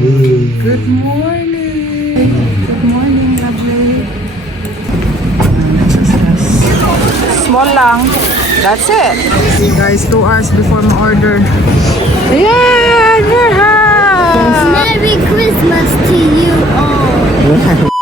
Good morning! Good morning, lovely. Small lang. That's it. See guys, 2 hours before my order. Yeah, your house! Merry Christmas to you all.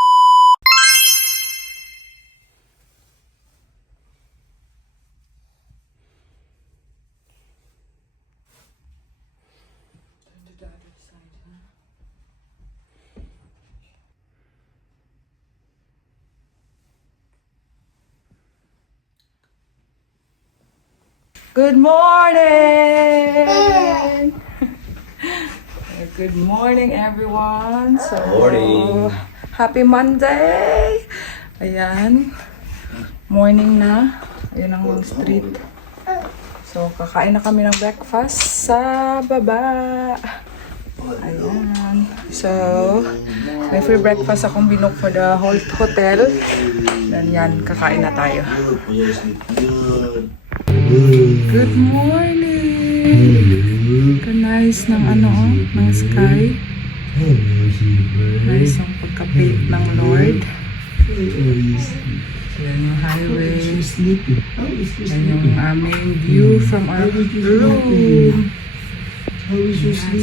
Good morning! Good morning, everyone. So, Morning. Happy Monday! Ayan. Morning na. Ayan ang street. So, kakain na kami ng breakfast sa baba. Ayan. So, may free breakfast akong binook for the whole hotel. Then yan, kakain na tayo. Good morning! Nice ng ng sky. Nice ang pagka-paint ng Lord. Yan yung highway. Yan yung aming view from our room.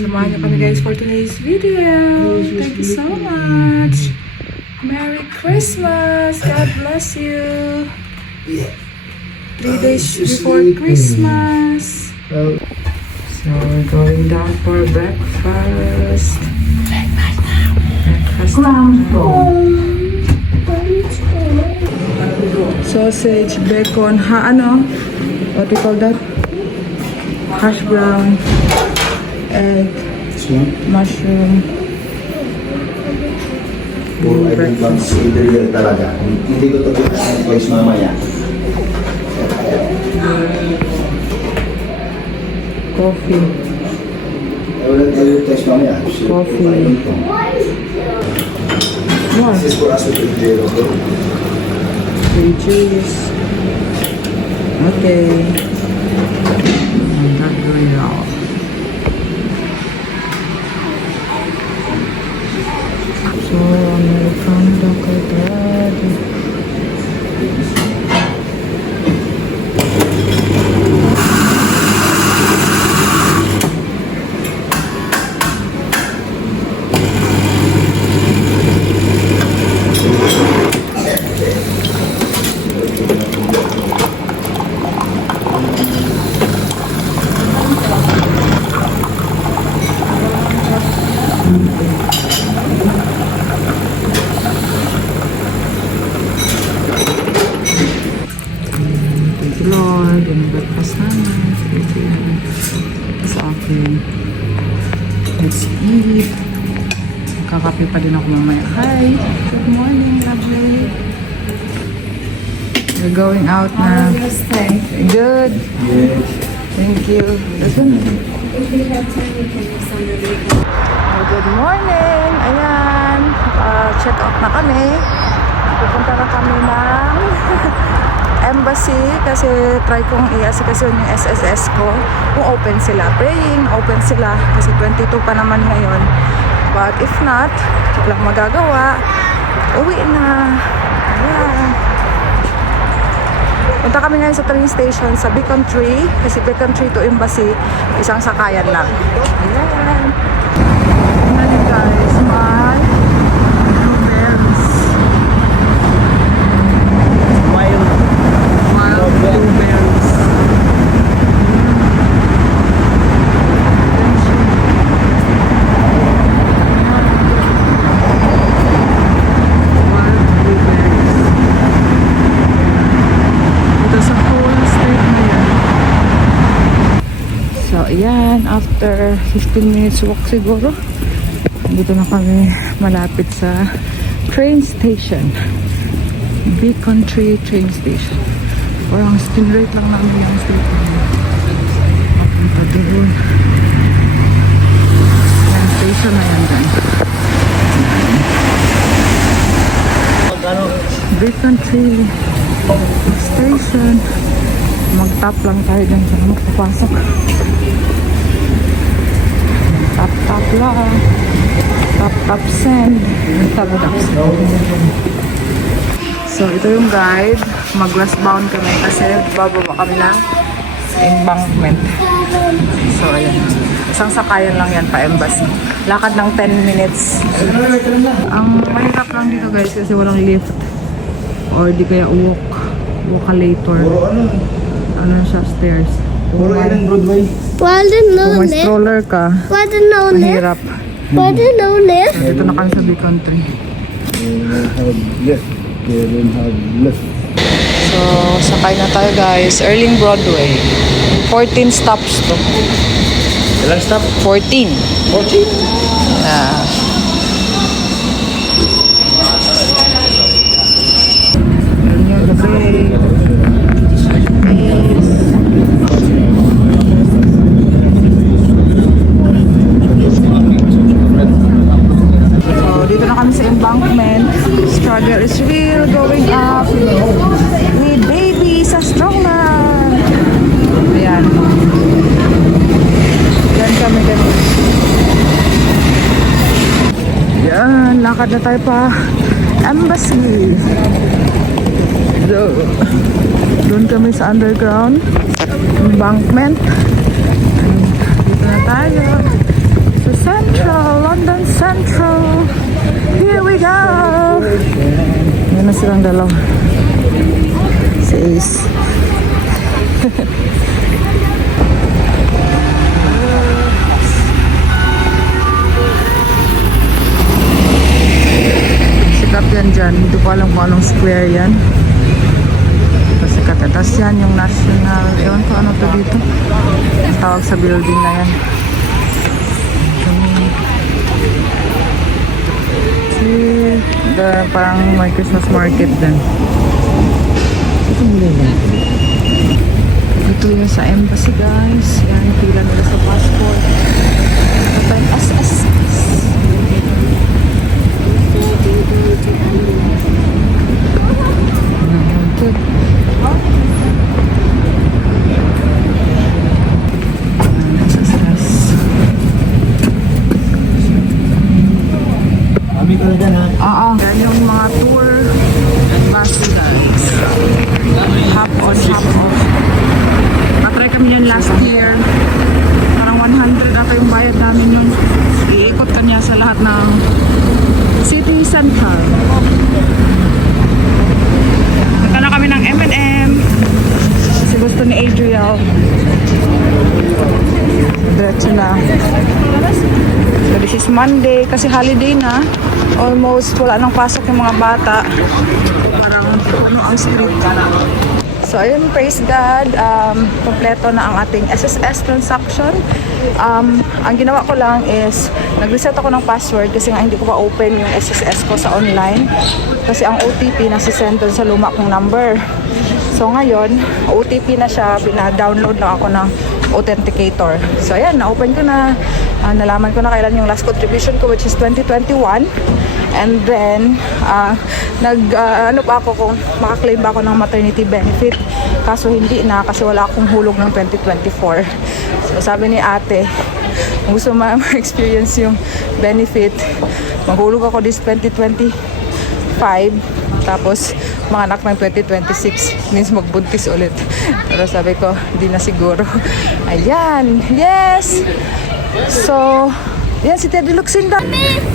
Samahan niyo kami guys for today's video. Thank you so much. Merry Christmas! God bless you! 3 days before Christmas. So we're going down for breakfast. Breakfast sausage, bacon, what do you call that? Hash brown, egg, mushroom. Breakfast. Talaga. Hindi ko ito guys mamaya. Coffee. Coffee. What? This is for us to prepare. Juice. Okay. Gagawin ako. So, Americano daw kay Daddy. Lord, yung breakfast namin. Ito yan. Sa akin. Let's eat. Kakape pa din ako mamaya. Hi! Good morning, lovely. We're going out na. Good. Yes. Thank you. This one. Good morning. Ayan. Check out na kami. Pupunta na kami ng embassy kasi try kong i-asikaso yung SSS ko kung open sila. Praying, open sila kasi 22 pa naman ngayon. But if not, walang magagawa. Uwi na. Ayan. Punta kami ngayon sa train station sa Beacon Tree kasi Beacon Tree to embassy, isang sakayan lang. Ayan. Ayan guys, my blueberries. Wild blueberries. So, ayan, after 15 minutes walk siguro, dito na kami malapit sa train station. Beacon Tree train station. Parang stinrate lang namin yung station. Mapunta doon. Train station na yan dyan. Beacon Tree station. Mag-tap lang tayo dyan sa magpapasok. Tap-tap lang. Tapsen. So, ito yung guide. Mag-westbound kami kasi bababa kami na embankment. So, ayan. Isang sakayan lang yan pa embassy. Lakad ng 10 minutes. Ang mahirap lang dito guys kasi walang lift. Or di kaya walkalator. Ano siya, stairs. Puro yan ang Broadway. Why the no Kung may lift? stroller ka, Why the no lift? mahirap. Why the no lift? Dito na kami sa big country. So, sakay na tayo guys. Erling Broadway. 14 stops to. Ilang stop? 14. 14? Ah. Yun yung gabi. So, dito na kami sa embankment. Struggle is real, going up. With baby sa strongman. Ayan. Yan kami ganun. Yan, lakad na tayo pa. Embassy. So, doon kami sa underground. Embankment. Dito na tayo. Sa Central, London Central. Here we go. Yan na silang dalaw. Si Ace. Sikat yan dyan. Hindi ko alam kung anong square yan. Sikat yan. Tapos yan yung national. Ewan ko ano to dito. Tawag sa building na yan. Parang may Christmas market din. Ito yung sa embassy guys. Yan, pila nila sa passport. Ito yung SS. Kami ko na dyan ha. Oo. Yan yung mga tour bus guys. Hop on, hop off. Natry kami yan last year. Parang 100 ata yung bayad namin yun. Iikot kanya sa lahat ng city center. Punta na kami ng M&M. Kasi gusto ni Adriel. Diretso na. So this is Monday kasi holiday na. Almost wala nang pasok yung mga bata. Parang puno ang street. So ayun, praise God. Kompleto na ang ating SSS transaction. Ang ginawa ko lang is nag-reset ako ng password kasi nga hindi ko pa open yung SSS ko sa online. Kasi ang OTP nasisend doon sa luma kong number. So ngayon, OTP na siya. Pina-download lang ako ng authenticator. So ayan, na-open ko na. Nalaman ko na kailan yung last contribution ko, which is 2021. And then, ano pa ako kung makaklaim ba ako ng maternity benefit. Kaso hindi na kasi wala akong hulog ng 2024. So sabi ni ate, kung gusto ma-experience yung benefit, maghulog ako this 2025. Tapos, mga anak ng 2026 means magbuntis ulit. Pero sabi ko, hindi na siguro. Ayan, yes! So, yan si Teddy Luxin daw.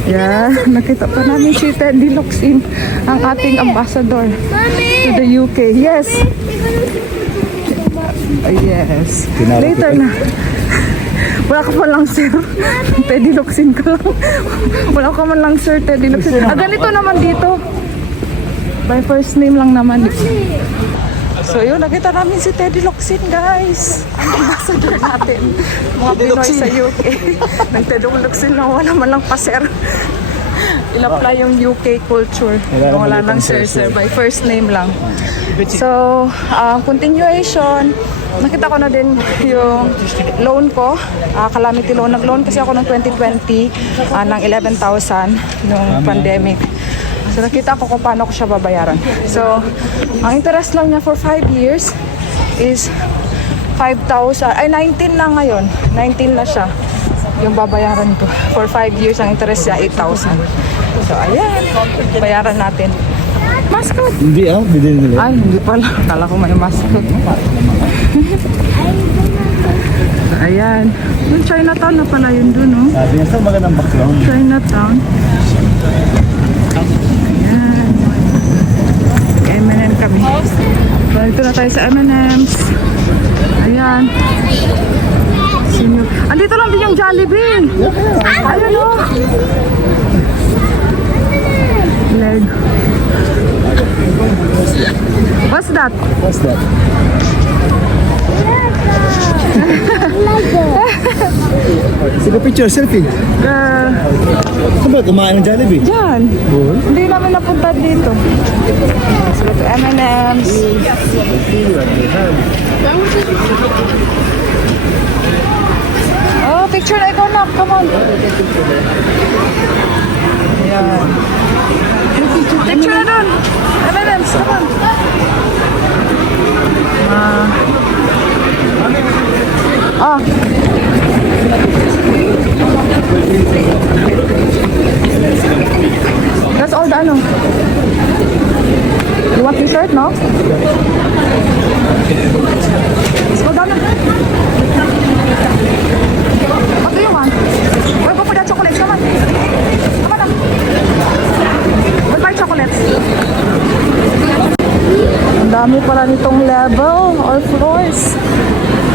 Yeah, nakita pa namin si Teddy Luxin, ang ating ambassador to the UK. Yes. Yes. Later na. Wala ka pa lang, sir. Teddy Luxin ka lang. Wala ka man lang, sir. Teddy Luxin. Ganito naman dito. By first name lang naman. So yun, nakita namin si Teddy Luxin, guys. Ang ambassador natin. Mga Pinoy sa UK. Nang Teddy Luxin na wala man lang paser. In-apply yung UK culture. Wala nang sir. By first name lang. So, continuation. Nakita ko na din yung loan ko. Calamity loan. Nag-loan kasi ako noong 2020 ng 11,000 nung pandemic. So nakita ko kung paano ko siya babayaran. So, ang interest lang niya for 5 years is 5,000. Ay, 19 na ngayon. 19 na siya. yung babayaran ko. For 5 years, ang interest niya 8,000. So, ayan. Bayaran natin. Mascot. Hindi bidin nila. Ay, hindi pala. Kala ko may mascot. So, ayan. Yung Chinatown na pala yun dun, no? Sabi niya, saan magandang background? Chinatown. Ayan. M&M kami. So, ito na tayo sa M&M's. Ayan. Andito lang din yung Jollibee. Ayun, o. Leg. What's that? What's that? Sige, picture, selfie. Saan ba? Kumain ng Jollibee? Diyan. Hindi namin napunta dito. Let's go to M&M's. Oh, picture na ikaw na. Come on. Ayan. Picture na doon. M&M's, come on. Oh. That's all the ano. You want dessert, no? Let's go down na. What do you want? We'll go for the chocolates, come on. Come on na. We'll buy chocolates. Ang dami pala nitong level or floors.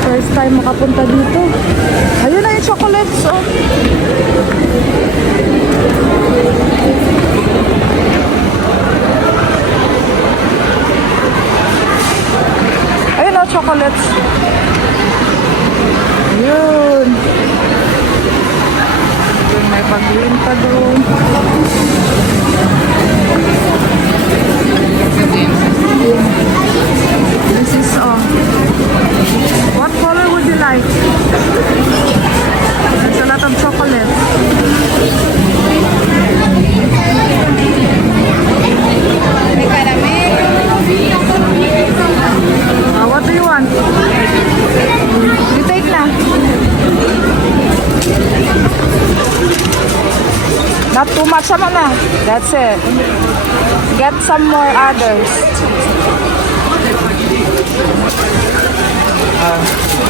First time makapunta dito. Ayun na yung chocolates, oh. Ayun na, chocolates. Ayun. Ayun, may pag-green pa doon. This is, what color would you like? There's a lot of chocolates. What do you want? You take na. Not too much naman na. That's it. Get some more others.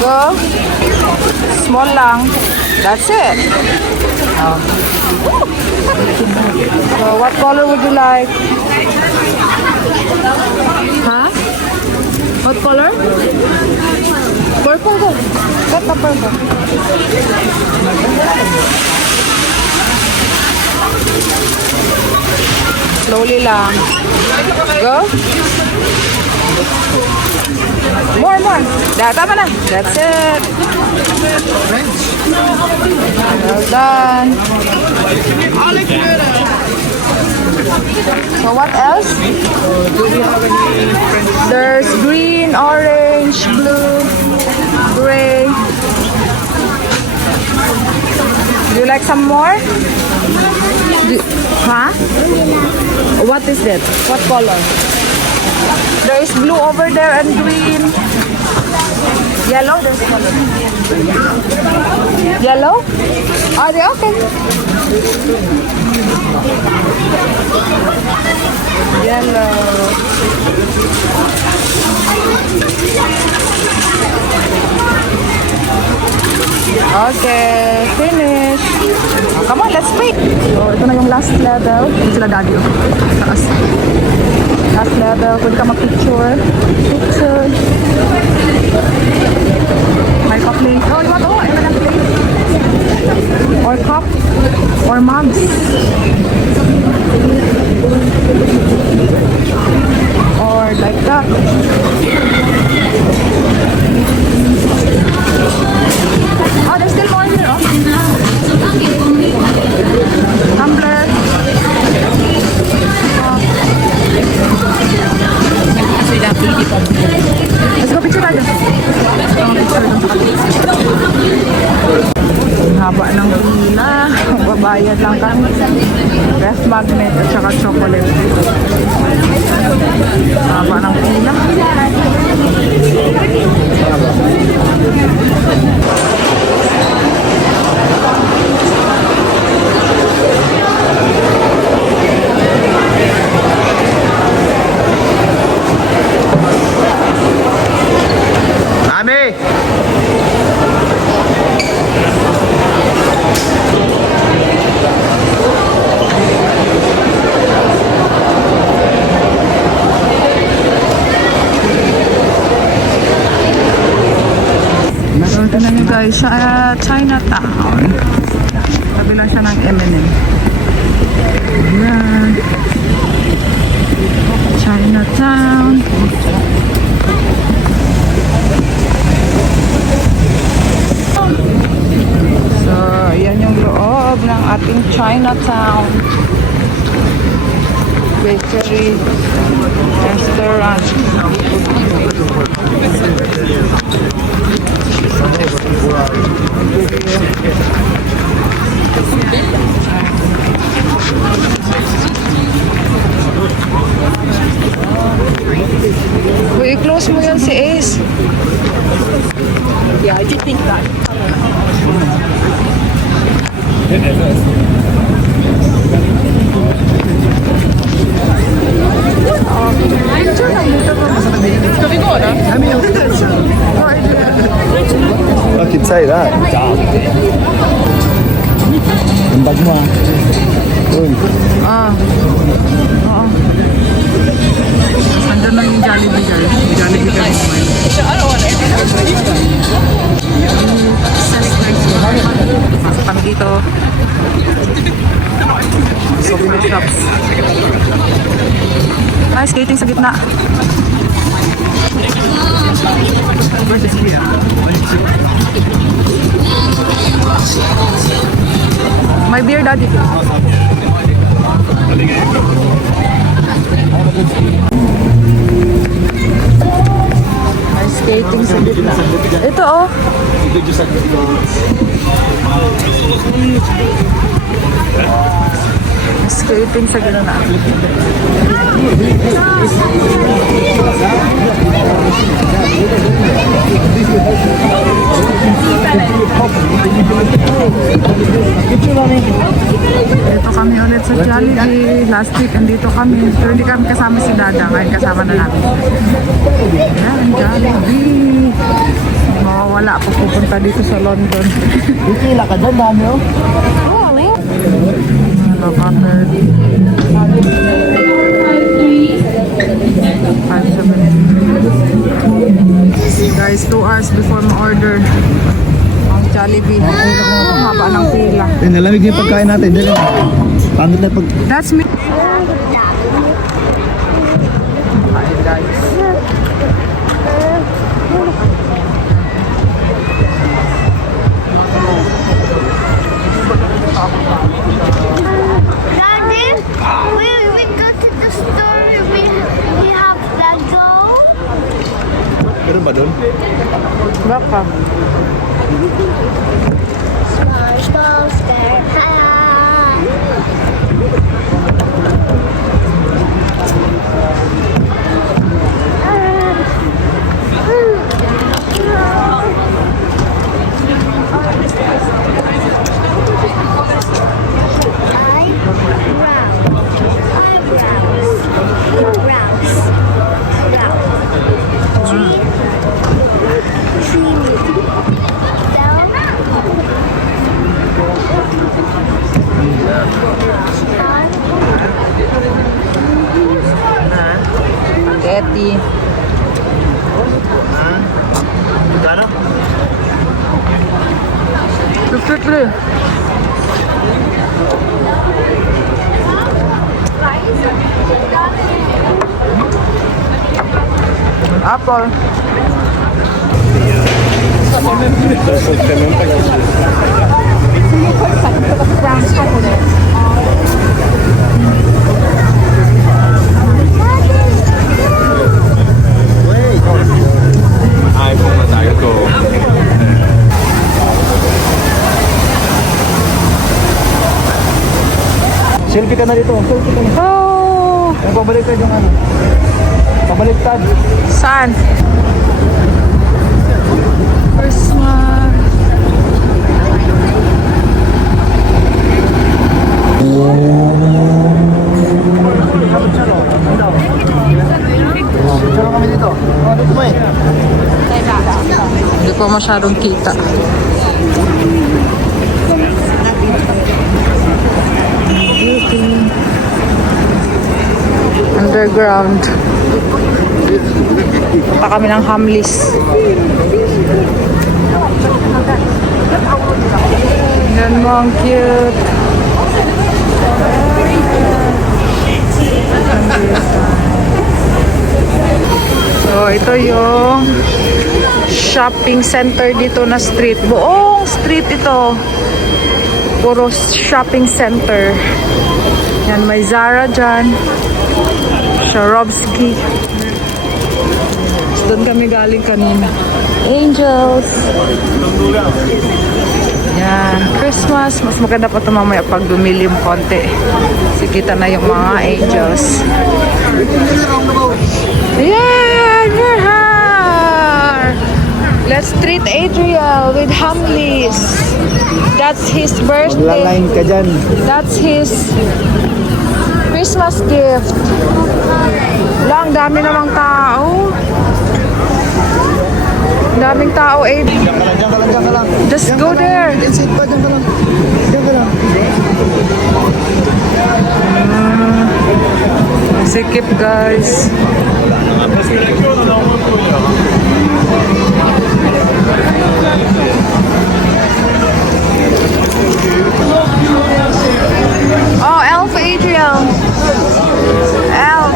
Go. Small lang. That's it. So what color would you like? Huh? What color? Purple. Go. Get the purple. Slowly lang. Go. More. Tama na. That's it. Well done. So what else? There's green, orange, blue, gray. Do you like some more? Huh? What is that? What color? There is blue over there and green. Yellow? There's color. Yellow? Are they okay? Yellow. Okay, finish. Come on, let's wait. So, ito na yung last level. Ito sila daddy. Taas. Last level. Pwede ka mag-picture. Picture. May pa-plate. Oh, you want to? Ayun na lang plate. Or cup. Or mugs. Or like that. Oh, there's still more here, oh. Tumbler. Let's go picture tayo. Ang haba ng pila. Magbabayad lang kami. Ref magnet at saka chocolate. Haba ng pila. guys, Chinatown. Tabi lang siya ng M&M. Ayan. Chinatown. So, ayan yung loob ng ating Chinatown. Bakery, restaurant. Uy, i-close mo yan si Ace. Yeah, I did think that. I can say that. Ang bag mo ah. Uy. Ah. Oo. Andun na yung Jollibee guys. Jollibee ka naman. Pasok kami dito. Souvenir shops. Ay, skating sa gitna. May beer, daddy. May skating sa gitna. Ito oh. May skating sa gitna. Dito kami ulit sa Jollibee. Last week, andito kami. Pero hindi kami kasama si Dada. Ngayon kasama na namin. Ayan, Jollibee. Mawawala ako pupunta dito sa London. Ikila ka dyan, dami oh. Hello, butter. 5:07. Guys, 2 hours before ma-order ang Jollibee. Haba ng pila. Eh, nalamig yung pagkain natin. Dali. Paano na pag... That's me. Hi guys. Daddy, when we go to the store, we have Lego. Meron ba doon? Baka. SpongeBob Spaghetti. Magkano? 53. Apple. iPhone na tayo ko. Selfie ka na dito. Selfie ka na. Oh! Ay, pabalik tayo yung ano. Pabaliktad. Saan? Christmas. Saan kami dito? Ano ito mo eh? Hindi ko masyadong kita. Underground. Punta kami ng Hamleys. Yan mo, ang cute. So, ito yung shopping center dito na street. Buong street ito. Puro shopping center. Yan, may Zara dyan. Swarovski. Doon kami galing kanina. Angels. Yan, Christmas. Mas maganda pa ito mamaya pag dumilim konti. Sikita na yung mga angels. Yeah, you're here. Let's treat Adriel with Hamleys. That's his birthday. Magla-line ka dyan. That's his Christmas gift. Lang, dami namang tao. Daming tao, Aid. Diyan ka lang. Just go there. Sit pa, diyan ka lang. Diyan ka lang. Sikip, guys. Oh, Elf Adriel. Elf.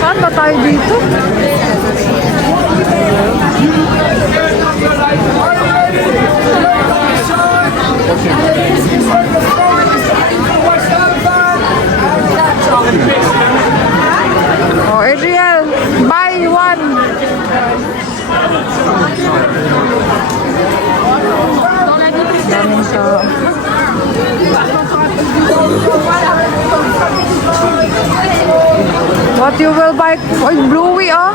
Saan ba tayo dito? Oh, Adriel, buy one. Daming tao. What you will buy? Oy, Bluey, oh.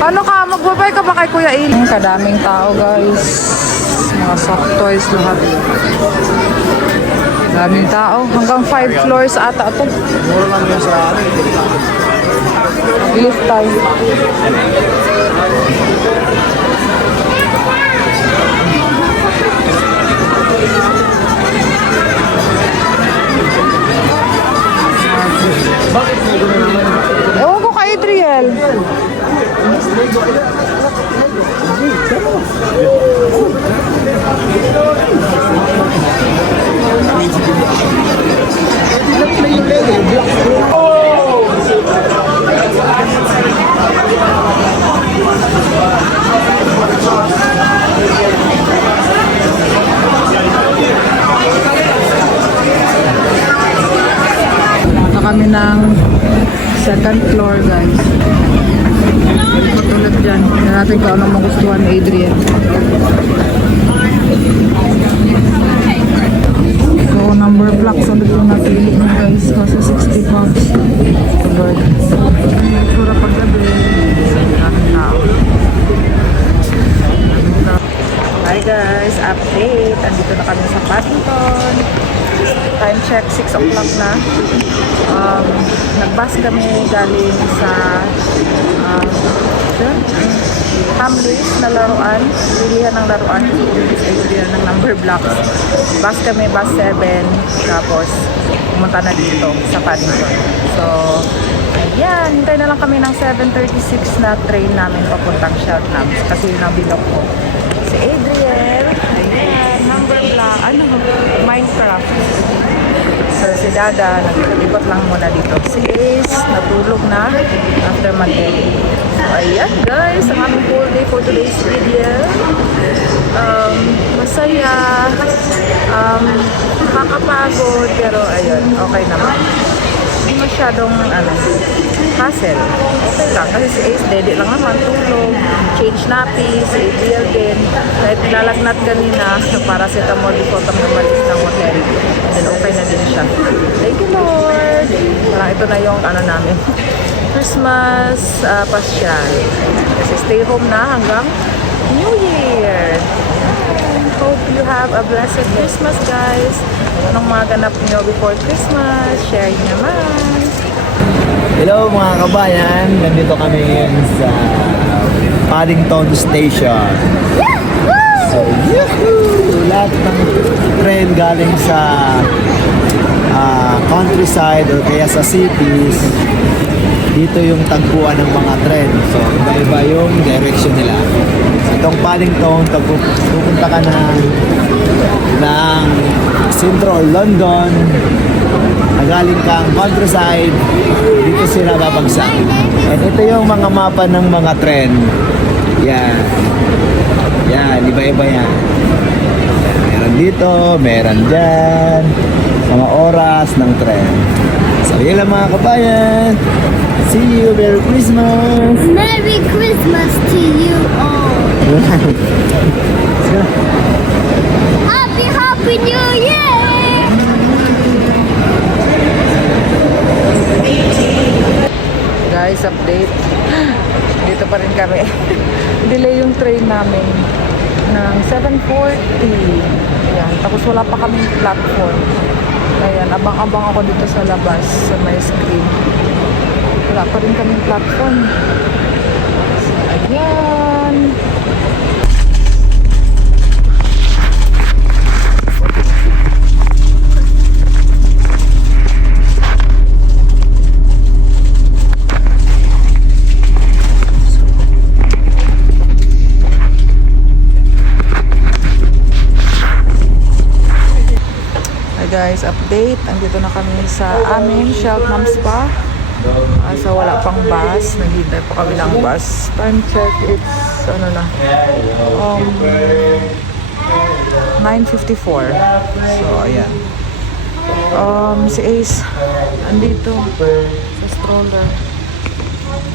Paano ka? Magbabay ka ba kay Kuya Il? Kadaming tao, guys. Mga soft toys lahat. Daming tao. Hanggang 5 floors ata ito. Mura lang yun sa akin. Lift tayo. Ewan ko kay Adriel. Punta kami ng second floor, guys. Patulad dyan. Tignan natin kung anong magustuhan ni Adrian. So, number blocks ulit yung napili niya, guys. Kasi 60 bucks. Lord. Sura paggabi. Daming tao. Hi guys, update. Andito na kami sa Paddington. Time check, 6 o'clock na. Nag-bus kami galing sa Hamleys na laruan. Bilihan ng laruan. Bilihan ng number blocks. Bus kami, bus 7. Tapos, pumunta na dito sa Paddington. So, ayan. Hintay na lang kami ng 7:36 na train namin papuntang Cheltenham. Kasi yun ang bilog ko. Si Adriel. Ayan. Number block. Ano? Minecraft. So, si Dada, nag-ikot lang muna dito. Si Ace, natulog na after mag-edit. So, ayan guys, ang aming full day for today's video. Masaya, nakakapagod, pero ayun, okay naman. Hindi masyadong, hassle. Okay lang. Kasi si Ace, dede lang naman, tulog, change nappy, si ABL din. Kahit nilalagnat kanina, sa paracetamol before kami umalis ng hotel. Then okay na din siya. Thank you, Lord! Parang ito na yung ano namin. Christmas pasyal. Kasi stay home na hanggang New Year. Hope you have a blessed Christmas, guys. Anong mga ganap niyo before Christmas? Share nyo naman. Hello mga kabayan, nandito kami ngayon sa Paddington Station. So, yahoo! Lahat ng train galing sa countryside o kaya sa cities, dito yung tagpuan ng mga tren. So, iba-iba yung direction nila. So, itong Paddington, pupunta ka ng Central London, galing kang countryside, dito sila babagsak. At ito yung mga mapa ng mga tren. Yan. Yan, iba-iba yan. Meron dito, meron dyan. Mga oras ng tren. So, yun lang mga kabayan. See you, Merry Christmas! Merry Christmas to you all. Happy New Year! Guys, update. Dito pa rin kami. Delay yung train namin ng 7:40. Ayan, tapos wala pa kaming platform. Ayan, abang-abang ako dito sa labas sa may screen. Wala pa rin kaming platform. So, ayan. Guys, update. Andito na kami sa aming Cheltenham Spa. So wala pang bus. Naghintay pa kami ng bus. Time check, it's ano na 9:54. So ayan. Si Ace andito sa stroller.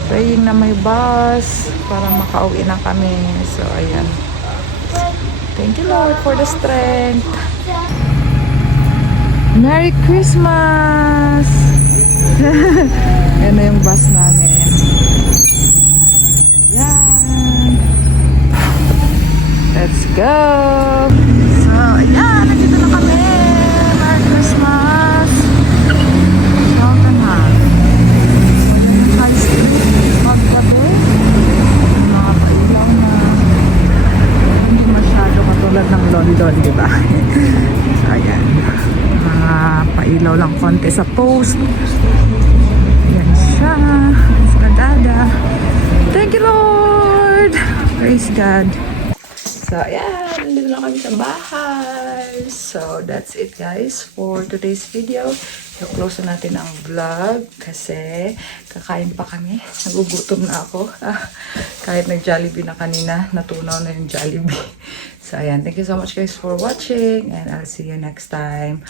Praying na may bus para makauwi na kami. So ayan. Thank you Lord for the strength. Merry Christmas! Yan na yung bus namin. Yan. Let's go! So, ayan. Nandito na kami. Merry Christmas! Cheltenham. So, yan yung high street. Paggabi. Mga pailaw na. Hindi masyado katulad ng London, diba? So, ayan. Pailaw lang konti sa post. Yan siya. Sagada. Thank you Lord. Praise God. So ayan, nandito na kami sa bahay. So that's it guys for today's video. I-close na natin ang vlog kasi kakain pa kami. Nagugutom na ako. Kahit nag-Jollibee na kanina, natunaw na yung Jollibee. So ayan, thank you so much guys for watching and I'll see you next time.